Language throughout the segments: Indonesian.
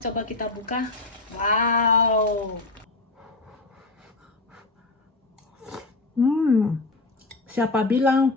Coba kita buka. Wow. Siapa bilang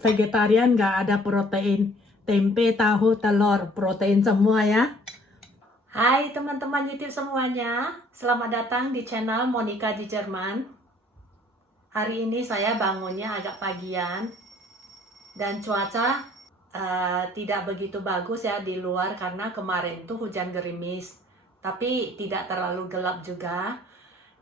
vegetarian nggak ada protein? Tempe, tahu, telur, protein semua ya. Hai teman-teman YouTube semuanya. Selamat datang di channel Monica di Jerman. Hari ini saya bangunnya agak pagian. Dan cuaca tidak begitu bagus ya di luar karena kemarin tuh hujan gerimis. Tapi tidak terlalu gelap juga.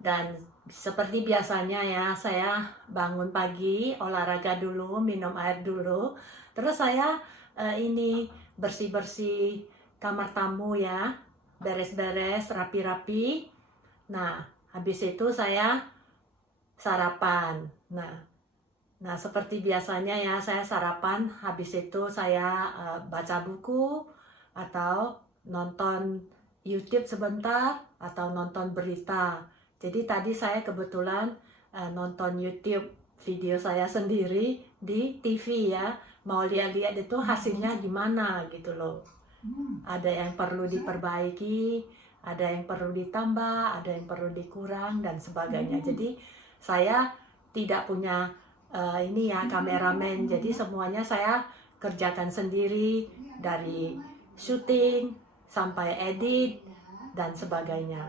Dan seperti biasanya ya, saya bangun pagi, olahraga dulu, minum air dulu. Terus saya ini bersih-bersih kamar tamu ya, beres-beres, rapi-rapi. Nah, habis itu saya sarapan. Nah, seperti biasanya ya, saya sarapan, habis itu saya baca buku atau nonton YouTube sebentar atau nonton berita. Jadi tadi saya kebetulan nonton YouTube video saya sendiri di TV ya, mau lihat-lihat itu hasilnya gimana gitu loh. Ada yang perlu diperbaiki, ada yang perlu ditambah, ada yang perlu dikurang dan sebagainya. Jadi saya tidak punya ini ya kameramen, jadi semuanya saya kerjakan sendiri dari syuting sampai edit dan sebagainya.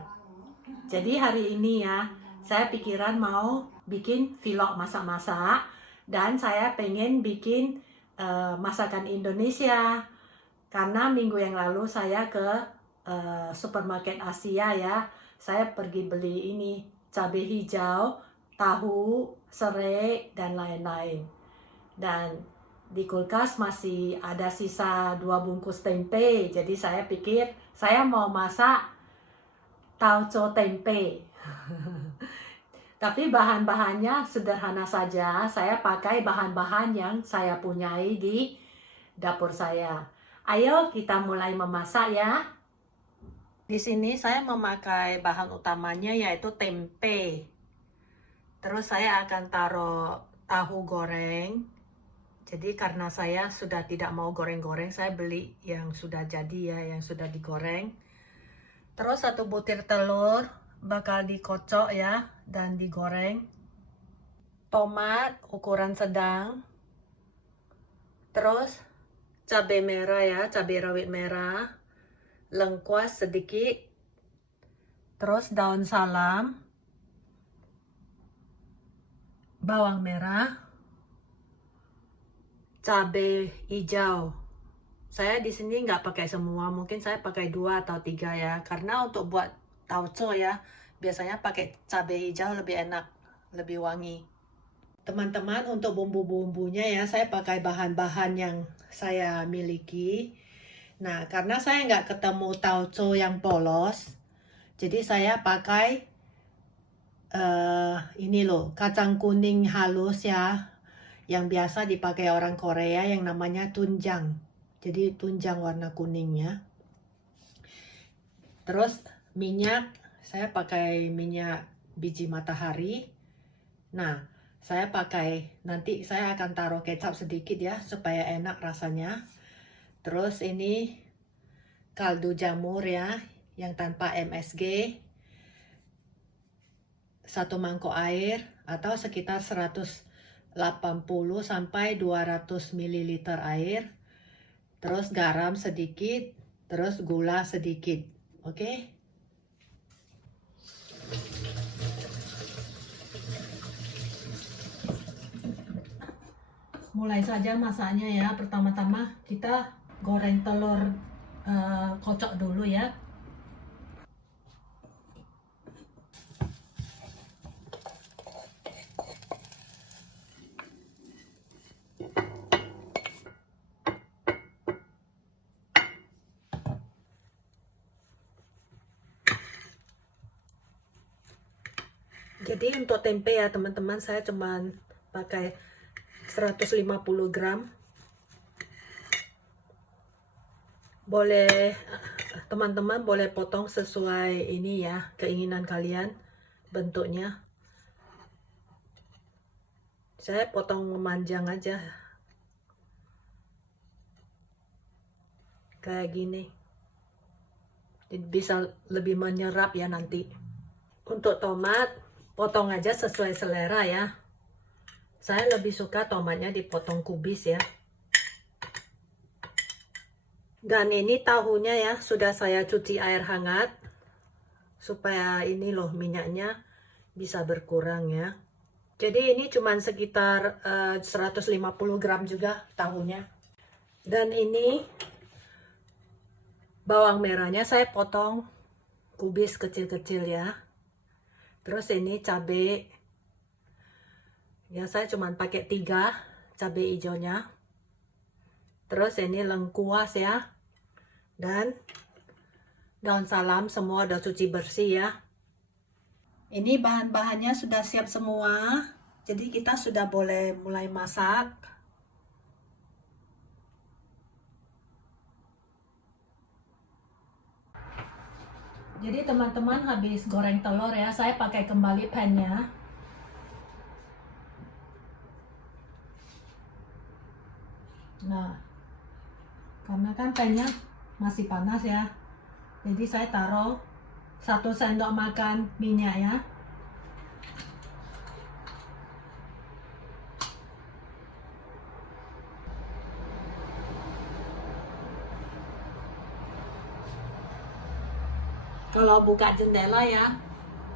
Jadi hari ini ya saya pikiran mau bikin vlog masak-masak dan saya pengen bikin masakan Indonesia karena minggu yang lalu saya ke supermarket Asia ya, saya pergi beli ini cabai hijau, tahu, serai, dan lain-lain. Dan di kulkas masih ada sisa 2 bungkus tempe. Jadi saya pikir saya mau masak tauco tempe. Tapi bahan-bahannya sederhana saja. Saya pakai bahan-bahan yang saya punyai di dapur saya. Ayo kita mulai memasak ya. Di sini saya memakai bahan utamanya yaitu tempe. Terus saya akan taruh tahu goreng. Jadi karena saya sudah tidak mau goreng-goreng, saya beli yang sudah jadi ya, yang sudah digoreng. Terus 1 butir telur bakal dikocok ya dan digoreng. Tomat ukuran sedang. Terus cabai merah ya, cabai rawit merah. Lengkuas sedikit. Terus daun salam. Bawang merah. Cabai hijau. Saya di sini nggak pakai semua, mungkin saya pakai 2 atau 3 ya. Karena untuk buat tauco ya, biasanya pakai cabai hijau lebih enak, lebih wangi. Teman-teman, untuk bumbu-bumbunya ya, saya pakai bahan-bahan yang saya miliki. Nah, karena saya nggak ketemu tauco yang polos, jadi saya pakai ini loh, kacang kuning halus ya, yang biasa dipakai orang Korea yang namanya tunjang. Jadi tunjang warna kuningnya. Terus minyak, saya pakai minyak biji matahari. Nah, saya pakai, nanti saya akan taruh kecap sedikit ya, supaya enak rasanya. Terus ini kaldu jamur ya, yang tanpa MSG. 1 mangkok air atau sekitar 180 sampai 200 ml air. Terus garam sedikit, terus gula sedikit. Oke? Mulai saja masaknya ya. Pertama-tama kita goreng telur kocok dulu ya. Jadi untuk tempe ya teman-teman, saya cuman pakai 150 gram. Boleh teman-teman boleh potong sesuai ini ya, keinginan kalian bentuknya. Saya potong memanjang aja. Kayak gini. bisa lebih menyerap ya nanti. Untuk tomat, potong aja sesuai selera ya. Saya lebih suka tomatnya dipotong kubis ya. Dan ini tahunya ya, sudah saya cuci air hangat. Supaya ini loh minyaknya bisa berkurang ya. Jadi ini cuma sekitar 150 gram juga tahunya. Dan ini bawang merahnya saya potong kubis kecil-kecil ya. Terus ini cabai. Ya saya cuma pakai 3 cabai hijaunya. Terus ini lengkuas ya. Dan daun salam semua udah cuci bersih ya. Ini bahan-bahannya sudah siap semua. Jadi kita sudah boleh mulai masak. Jadi teman-teman habis goreng telur ya, saya pakai kembali pan-nya. Nah, karena kan pan-nya masih panas ya. Jadi saya taruh 1 sendok makan minyak ya. Kalau buka jendela ya,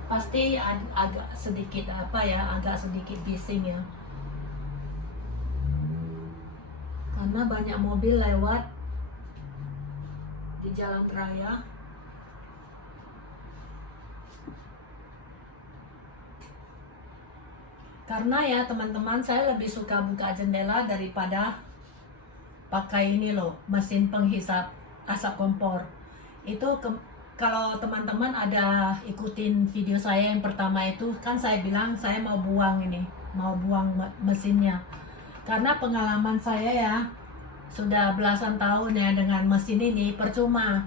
pasti agak sedikit agak sedikit bising ya. Karena banyak mobil lewat di jalan raya. Karena ya teman-teman, saya lebih suka buka jendela daripada pakai ini loh, mesin penghisap asap kompor. Itu kalau teman-teman ada ikutin video saya yang pertama itu, kan saya bilang saya mau buang mesinnya. Karena pengalaman saya ya, sudah belasan tahun ya dengan mesin ini, percuma.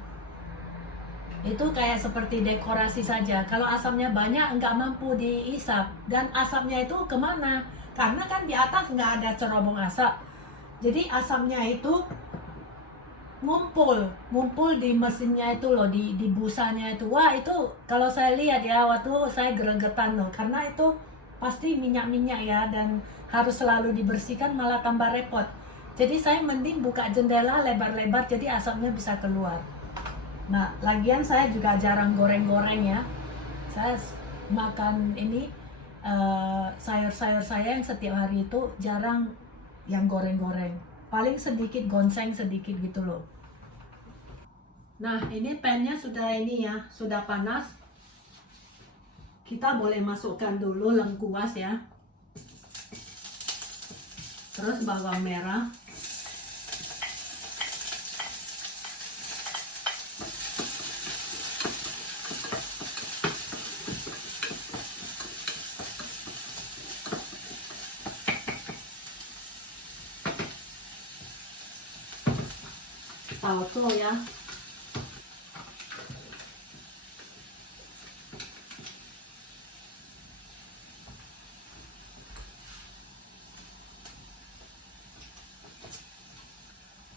Itu kayak seperti dekorasi saja. Kalau asapnya banyak, nggak mampu diisap. Dan asapnya itu kemana? Karena kan di atas nggak ada cerobong asap. Jadi asapnya itu ngumpul di mesinnya itu loh, di busanya itu. Wah, itu kalau saya lihat ya, waktu saya gregetan loh, karena itu pasti minyak-minyak ya, dan harus selalu dibersihkan, malah tambah repot. Jadi saya mending buka jendela lebar-lebar jadi asapnya bisa keluar. Nah, lagian saya juga jarang goreng-goreng ya. Saya makan ini sayur-sayur saya yang setiap hari itu jarang yang goreng-goreng. Paling sedikit gonseng sedikit gitu loh. Nah, ini pan-nya sudah ini ya, sudah panas. Kita boleh masukkan dulu lengkuas ya. Terus bawang merah. Tauco ya.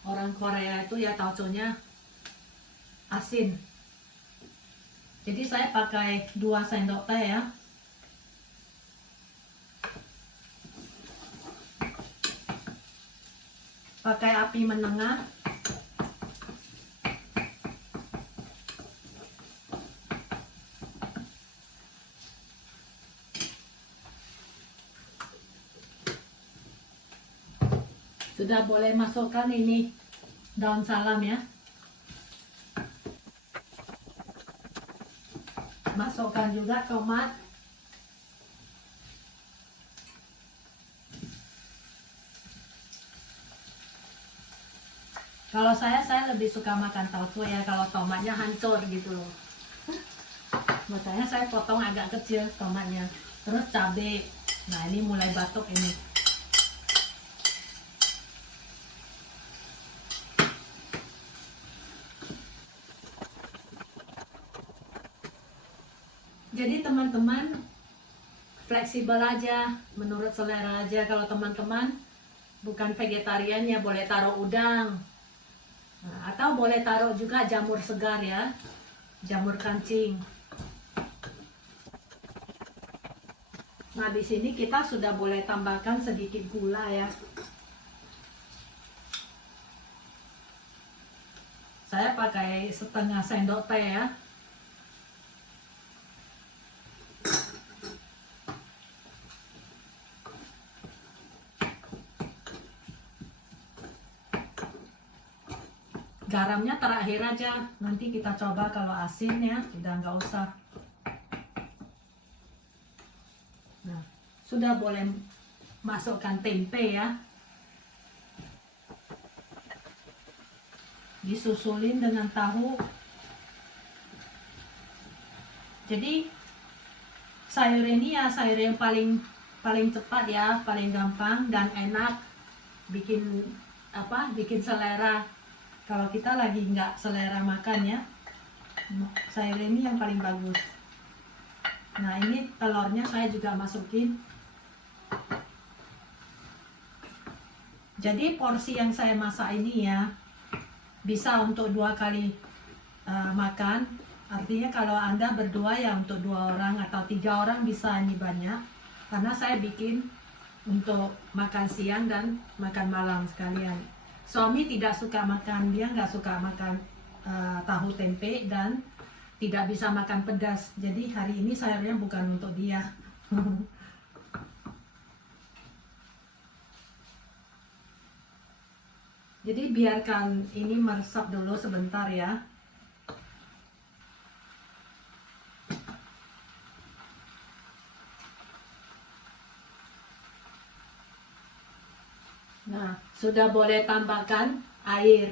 Orang Korea itu ya tauconya asin. Jadi saya pakai 2 sendok teh ya. Pakai api menengah. Sudah boleh masukkan ini daun salam ya. Masukkan juga tomat. Kalau saya lebih suka makan tauco ya, kalau tomatnya hancur gitu loh. Makanya saya potong agak kecil tomatnya. Terus cabai. Nah, ini mulai batuk ini. Jadi teman-teman fleksibel aja, menurut selera aja. Kalau teman-teman bukan vegetarian ya boleh taruh udang. Nah, atau boleh taruh juga jamur segar ya. jamur kancing. Nah, di sini kita sudah boleh tambahkan sedikit gula ya. Saya pakai setengah sendok teh ya. Garamnya terakhir aja, nanti kita coba kalau asin ya, udah nggak usah. Nah, sudah boleh masukkan tempe ya. Disusulin dengan tahu. Jadi sayur ini ya sayur yang paling cepat ya, paling gampang dan enak, bikin bikin selera. Kalau kita lagi nggak selera makan ya, sayur ini yang paling bagus. Nah, ini telurnya saya juga masukin. Jadi porsi yang saya masak ini ya bisa untuk 2 kali makan. Artinya kalau Anda berdua ya untuk 2 orang atau 3 orang bisa ini banyak. Karena saya bikin untuk makan siang dan makan malam sekalian. Suami tidak suka makan, dia nggak suka makan tahu tempe dan tidak bisa makan pedas. Jadi hari ini sayurnya bukan untuk dia. Jadi biarkan ini meresap dulu sebentar ya. Nah, sudah boleh tambahkan air.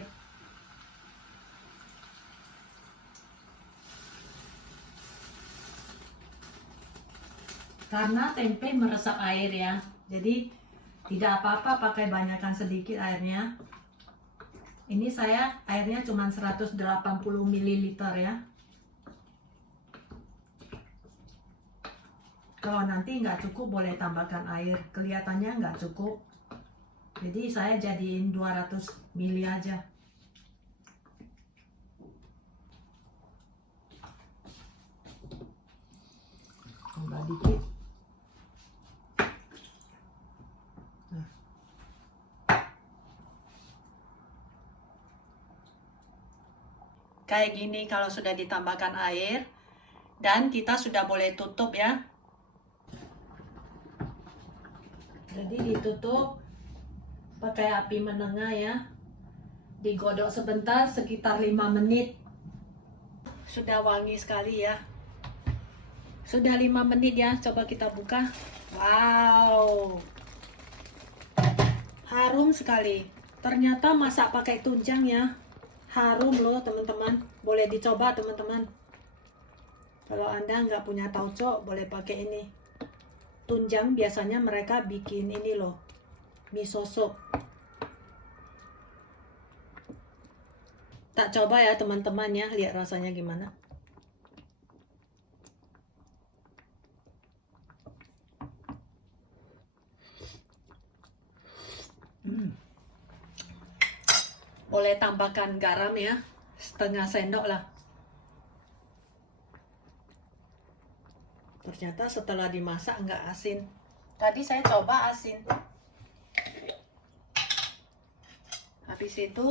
Karena tempe meresap air ya. Jadi tidak apa-apa pakai banyakkan sedikit airnya. Ini saya airnya cuma 180 ml ya. Kalau nanti nggak cukup boleh tambahkan air. Kelihatannya nggak cukup. Jadi saya jadiin 200 ml aja. Tambah dikit. Nah. Kayak gini kalau sudah ditambahkan air. Dan kita sudah boleh tutup ya. Jadi ditutup. Pakai api menengah ya. Digodok sebentar sekitar 5 menit. Sudah wangi sekali ya. Sudah 5 menit ya. Coba kita buka. Wow. Harum sekali. Ternyata masak pakai tunjang ya. Harum loh teman-teman. Boleh dicoba teman-teman. Kalau Anda nggak punya tauco boleh pakai ini. Tunjang biasanya mereka bikin ini loh. Miso soup. Tak coba ya teman-teman ya, lihat rasanya gimana. Boleh tambahkan garam ya, setengah sendok lah. Ternyata setelah dimasak nggak asin. Tadi saya coba asin. Habis itu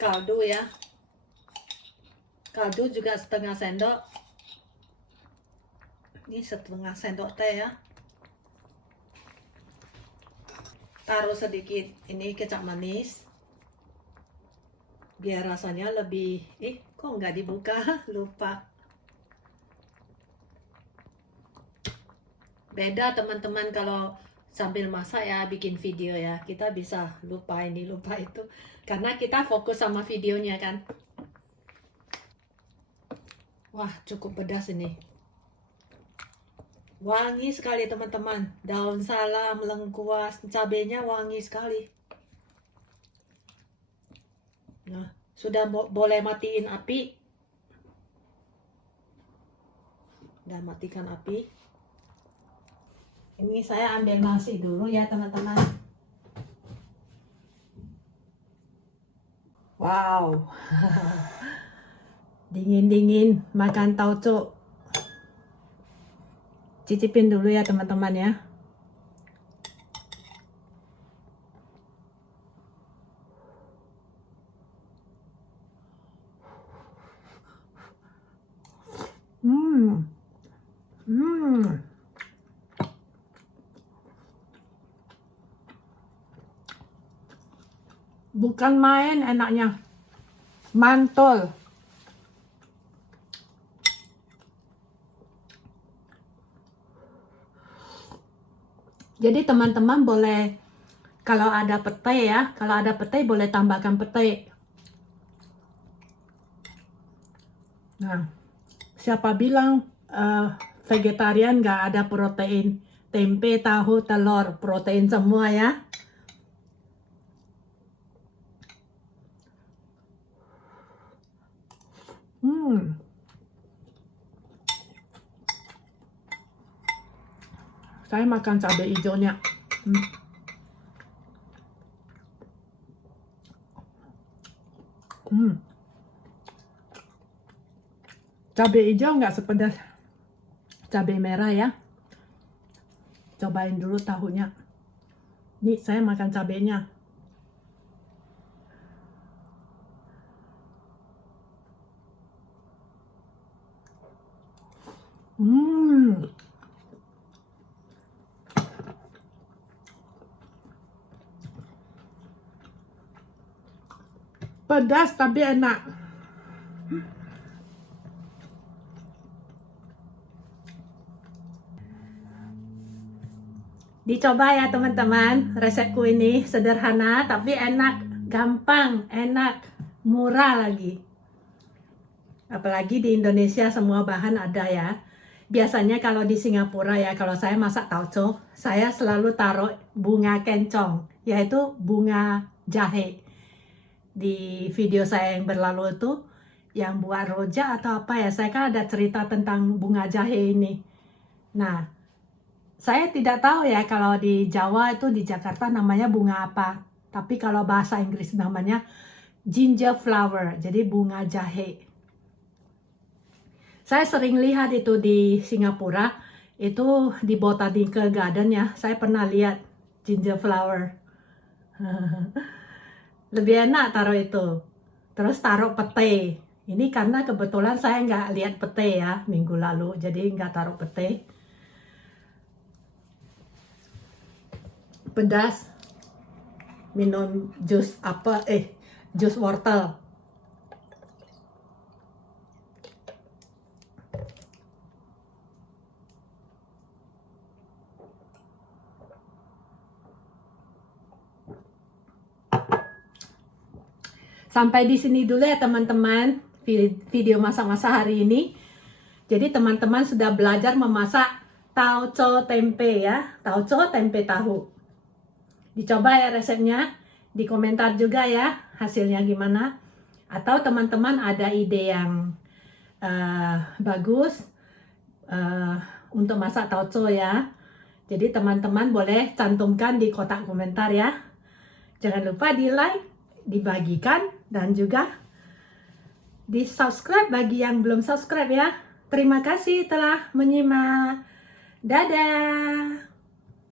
kaldu ya. Kaldu juga setengah sendok. Ini setengah sendok teh ya. Taruh sedikit ini kecap manis. Biar rasanya lebih, kok nggak dibuka? Lupa. Beda teman-teman kalau sambil masak ya, bikin video ya. Kita bisa lupa ini, lupa itu. Karena kita fokus sama videonya kan. Wah, cukup pedas ini. Wangi sekali teman-teman. Daun salam, lengkuas, cabenya wangi sekali. Nah, sudah boleh matiin api. Udah matikan api. Ini saya ambil nasi dulu ya teman-teman. Wow. Dingin-dingin makan tauco. Cicipin dulu ya teman-teman ya. Bukan main enaknya. Mantul. Jadi teman-teman boleh, kalau ada petai ya, kalau ada petai boleh tambahkan petai. Nah, siapa bilang vegetarian nggak ada protein? Tempe, tahu, telur, protein semua ya. Saya makan cabai hijaunya. Cabai hijau nggak sepedas cabai merah ya. Cobain dulu tahunya. Nih saya makan cabainya. Pedas tapi enak. Dicoba ya teman-teman, resepku ini sederhana tapi enak, gampang, enak, murah lagi. Apalagi di Indonesia semua bahan ada ya. Biasanya kalau di Singapura ya, kalau saya masak tauco, saya selalu taruh bunga kencong, yaitu bunga jahe. Di video saya yang berlalu itu, yang buat rojak atau apa ya, saya kan ada cerita tentang bunga jahe ini. Nah, saya tidak tahu ya kalau di Jawa itu, di Jakarta namanya bunga apa. Tapi kalau bahasa Inggris namanya ginger flower, jadi bunga jahe. Saya sering lihat itu di Singapura, itu di Botanical Garden ya, saya pernah lihat ginger flower. Lebih enak taruh itu. Terus taruh pete. Ini karena kebetulan saya nggak lihat pete ya minggu lalu, jadi nggak taruh pete. Pedas. Minum jus apa? Jus wortel. Sampai di sini dulu ya teman-teman video masak-masak hari ini. Jadi teman-teman sudah belajar memasak tauco tempe ya, tauco tempe tahu. Dicoba ya resepnya, di komentar juga ya hasilnya gimana. Atau teman-teman ada ide yang bagus untuk masak tauco ya. Jadi teman-teman boleh cantumkan di kotak komentar ya. Jangan lupa di like, dibagikan, dan juga di subscribe bagi yang belum subscribe ya. Terima kasih telah menyimak. Dadah.